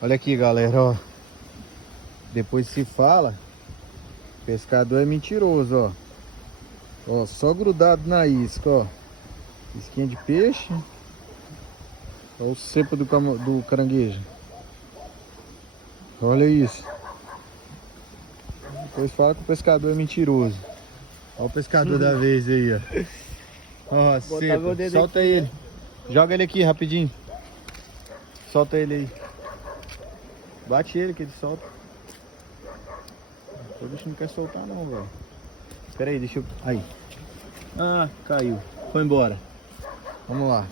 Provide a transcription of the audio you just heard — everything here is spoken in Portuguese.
Olha aqui, galera, ó. Depois se fala, pescador é mentiroso, ó. Ó, só grudado na isca, ó. Isquinha de peixe. Olha o cepo do caranguejo. Olha isso. Depois fala que o pescador é mentiroso. Olha o pescador da vez aí, ó. Ó, cepo. Solta aqui, ele. né? Joga ele aqui rapidinho. Solta ele aí. Bate ele que ele solta. O bicho não quer soltar não, velho. Espera aí, deixa eu... Aí. Ah, caiu. Foi embora. Vamos lá.